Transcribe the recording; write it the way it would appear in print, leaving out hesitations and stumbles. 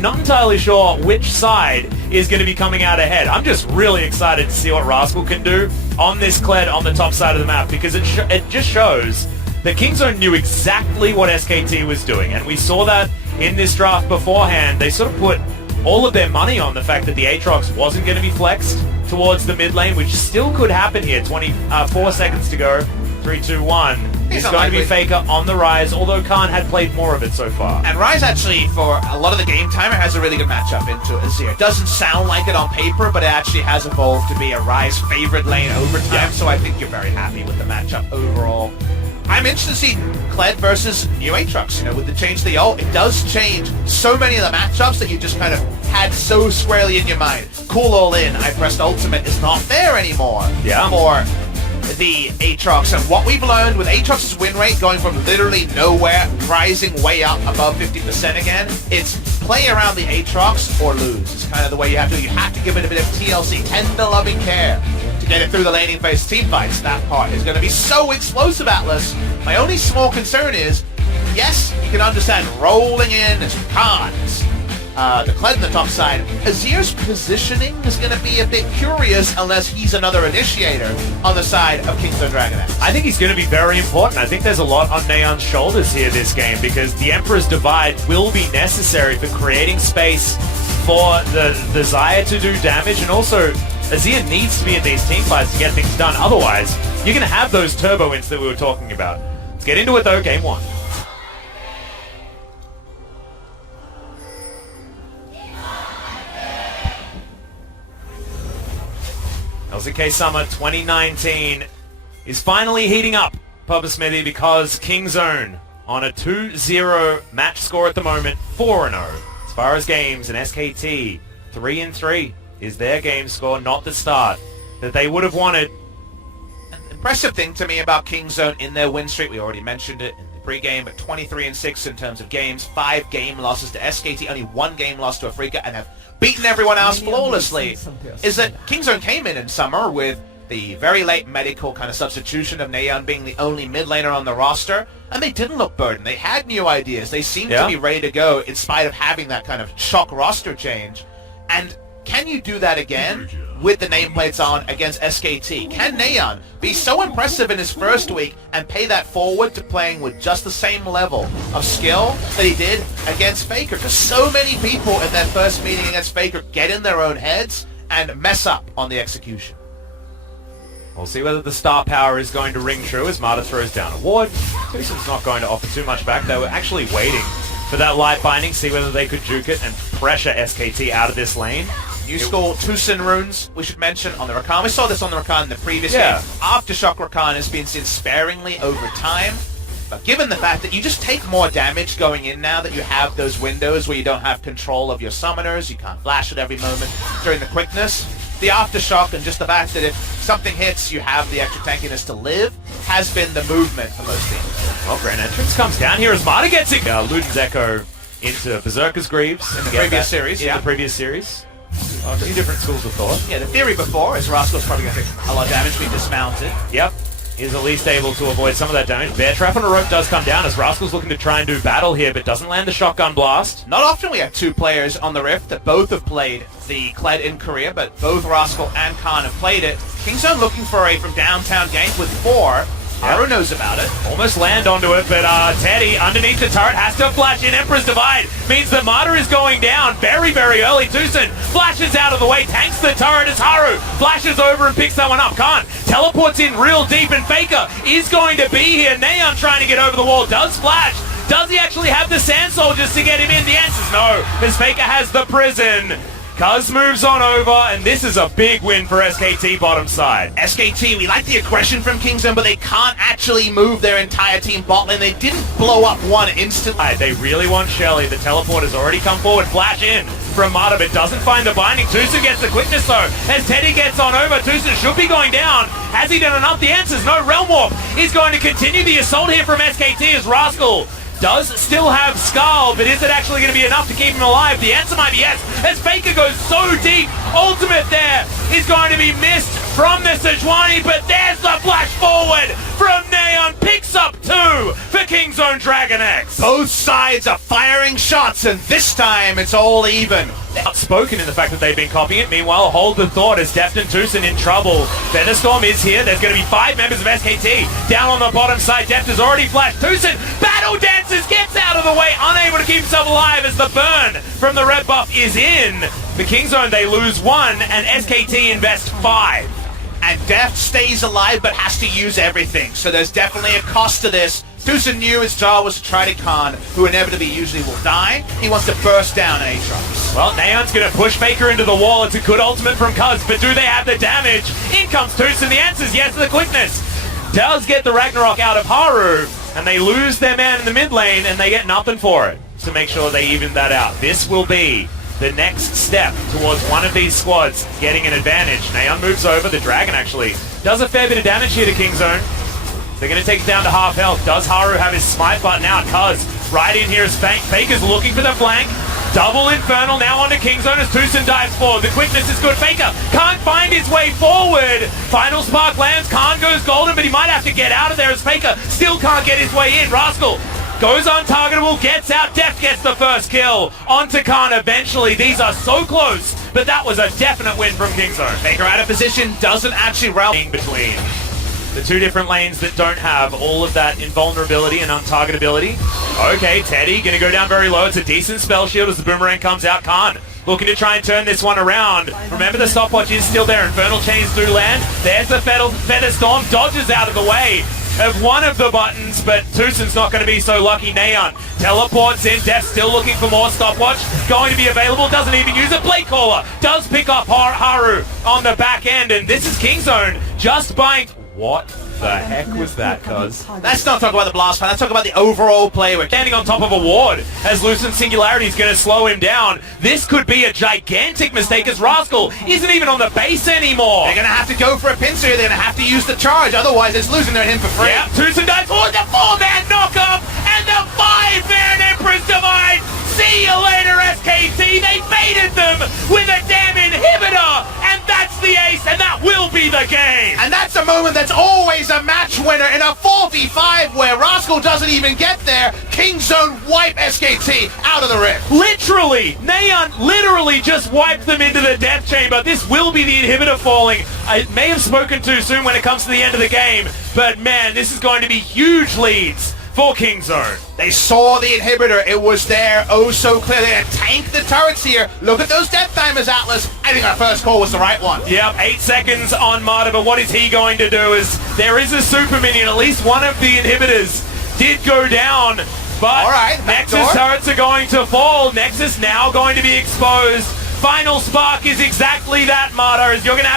Not entirely sure which side is going to be coming out ahead. I'm just really excited to see what Rascal can do on this Kled on the top side of the map, because it just shows that Kingzone knew exactly what SKT was doing, and we saw that in this draft beforehand. They sort of put all of their money on the fact that the Aatrox wasn't going to be flexed towards the mid lane, which still could happen here. 24 seconds to go. 3, 2, 1. It's going to be Faker on the Rise, although Khan had played more of it so far. And Rise actually, for a lot of the game timer, has a really good matchup into Azir. It doesn't sound like it on paper, but it actually has evolved to be a Rise favorite lane over time, so I think you're very happy with the matchup overall. I'm interested to see Kled versus new Aatrox. You know, with the change to the ult, it does change so many of the matchups that you just kind of had so squarely in your mind. Cool all in, I pressed ultimate is not there anymore. Yeah. For the Aatrox, and what we've learned with Aatrox's win rate going from literally nowhere, rising way up above 50% again, it's play around the Aatrox or lose. It's kind of the way you have to. You have to give it a bit of TLC, tender loving care, to get it through the laning phase team fights. That part is going to be so explosive, Atlas. My only small concern is, yes, you can understand rolling in as Khans. The Kled on the top side. Azir's positioning is going to be a bit curious unless he's another initiator on the side of Kingzone Dragonette. I think he's going to be very important. I think there's a lot on Neon's shoulders here this game, because the Emperor's Divide will be necessary for creating space for the desire to do damage, and also Azir needs to be in these team fights to get things done. Otherwise, you're going to have those turbo wins that we were talking about. Let's get into it though, game one. LCK Summer 2019 is finally heating up, Papa Smithy, because Kingzone on a 2-0 match score at the moment, 4-0. As far as games, and SKT 3-3 is their game score, not the start that they would have wanted. An impressive thing to me about Kingzone in their win streak, we already mentioned it in the pre-game, but 23-6 in terms of games, 5 game losses to SKT, only 1 game loss to Afrika, and have beaten everyone else flawlessly, is that Kingzone came in summer with the very late medical kind of substitution of Neon being the only mid laner on the roster, and they didn't look burdened. They had new ideas. They seemed to be ready to go in spite of having that kind of shock roster change. And can you do that again with the nameplates on against SKT? Can Neon be so impressive in his first week and pay that forward to playing with just the same level of skill that he did against Faker? Because so many people in that first meeting against Faker get in their own heads and mess up on the execution. We'll see whether the star power is going to ring true as Marta throws down a ward. Tucson's not going to offer too much back. They were actually waiting for that light binding, see whether they could juke it and pressure SKT out of this lane. New school Tucson runes, we should mention, on the Rakan. We saw this on the Rakan in the previous game. Aftershock Rakan has been seen sparingly over time, but given the fact that you just take more damage going in now that you have those windows where you don't have control of your summoners, you can't flash at every moment during the quickness, the Aftershock and just the fact that if something hits, you have the extra tankiness to live, has been the movement for most teams. Well, Grand Entrance comes down here as Marta gets it. Luden's Echo into Berserker's Greaves in the previous series. In the previous series. A few different schools of thought. Yeah, the theory before is Rascal's probably going to take a lot of damage being dismounted. Yep. Is at least able to avoid some of that damage. Bear Trap on a rope does come down as Rascal's looking to try and do battle here, but doesn't land the shotgun blast. Not often we have 2 players on the Rift that both have played the Kled in Korea, but both Rascal and Khan have played it. Kingzone looking for a from downtown gank with 4. Haru knows about it. Almost land onto it, but Teddy underneath the turret has to flash in. Emperor's Divide means that Marta is going down very, very early. Tucson flashes out of the way, tanks the turret as Haru flashes over and picks that one up. Khan teleports in real deep, and Faker is going to be here. Neon trying to get over the wall, does flash. Does he actually have the Sand Soldiers to get him in? The answer's no, as Faker has the prison. Cuz moves on over, and this is a big win for SKT bottom side. SKT, we like the aggression from Kingzone, but they can't actually move their entire team bot lane. They didn't blow up one instantly. They really want Shelly. The teleport has already come forward. Flash in from Marta, but doesn't find the binding. Tucson gets the quickness though. As Teddy gets on over, Tucson should be going down. Has he done enough? The answer's no. Realm Warp is going to continue the assault here from SKT as Rascal does still have Skull, but is it actually going to be enough to keep him alive? The answer might be yes, as Faker goes so deep. Ultimate there is going to be missed from the Sejuani, but there's the flash forward from Neon. Picks up 2 for Kingzone Dragon X. Both sides are firing shots, and this time it's all even. Outspoken in the fact that they've been copying it. Meanwhile, hold the thought as Deft and Tucson in trouble. Featherstorm is here. There's going to be 5 members of SKT down on the bottom side. Deft has already flashed. Tucson, Battle Dances, gets out of the way, unable to keep himself alive as the burn from the red buff is in. The Kingzone, they lose 1, and SKT invest 5. And Deft stays alive but has to use everything, so there's definitely a cost to this. Tucson knew his job was to try to Khan, who inevitably usually will die. He wants to burst down Aatrox. Well, Neon's going to push Faker into the wall. It's a good ultimate from Cuz, but do they have the damage? In comes Tucson. The answer is yes to the quickness. Does get the Ragnarok out of Haru, and they lose their man in the mid lane, and they get nothing for it to make sure they even that out. This will be the next step towards one of these squads getting an advantage. Neon moves over. The Dragon actually does a fair bit of damage here to Kingzone. They're going to take it down to half health. Does Haru have his smite button out? Cuz right in here is Faker's looking for the flank. Double Infernal now onto Kingzone as Tucson dives forward. The quickness is good. Faker can't find his way forward. Final Spark lands. Khan goes golden, but he might have to get out of there as Faker still can't get his way in. Rascal goes untargetable, gets out. Deft gets the first kill onto Khan eventually. These are so close, but that was a definite win from Kingzone. Faker out of position, doesn't actually rally between the 2 different lanes that don't have all of that invulnerability and untargetability. Okay, Teddy gonna go down very low. It's a decent spell shield as the boomerang comes out. Khan looking to try and turn this one around. Remember, the stopwatch is still there. Infernal chains do land. There's the Feather Storm, dodges out of the way of one of the buttons, but Tucson's not going to be so lucky. Neon teleports in. Deft still looking for more stopwatch. Going to be available. Doesn't even use it. Blade Caller does pick up Haru on the back end, and this is Kingzone just buying. What the heck was that, cuz? Let's not talk about the blast fan, let's talk about the overall play. We're Standing on top of a ward as Lucent Singularity is going to slow him down. This could be a gigantic mistake as Rascal isn't even on the base anymore. They're going to have to go for a pincer. They're going to have to use the charge, otherwise it's losing their him for free. Yeah, Tucson dives forward, the 4-man knockup and the 5-man Empress Divide. See you later, SKT. They baited them with a damn inhibitor, and that's the ace, and that will be the game. And that's a moment that's always a match winner in a 4v5 where Rascal doesn't even get there. Kingzone wipe SKT out of the rift. Literally, Neon literally just wiped them into the death chamber. This will be the inhibitor falling. I may have spoken too soon when it comes to the end of the game, but man, this is going to be huge leads for Kingzone. They saw the inhibitor. It was there oh so clear. They're going to tank the turrets here. Look at those death timers, Atlas. I think our first call was the right one. Yep, 8 seconds on Martyr, but what is he going to do? Is there is a super minion. At least one of the inhibitors did go down, but all right, Nexus turrets are going to fall. Nexus now going to be exposed. Final Spark is exactly that, Martyr, as you're going to have to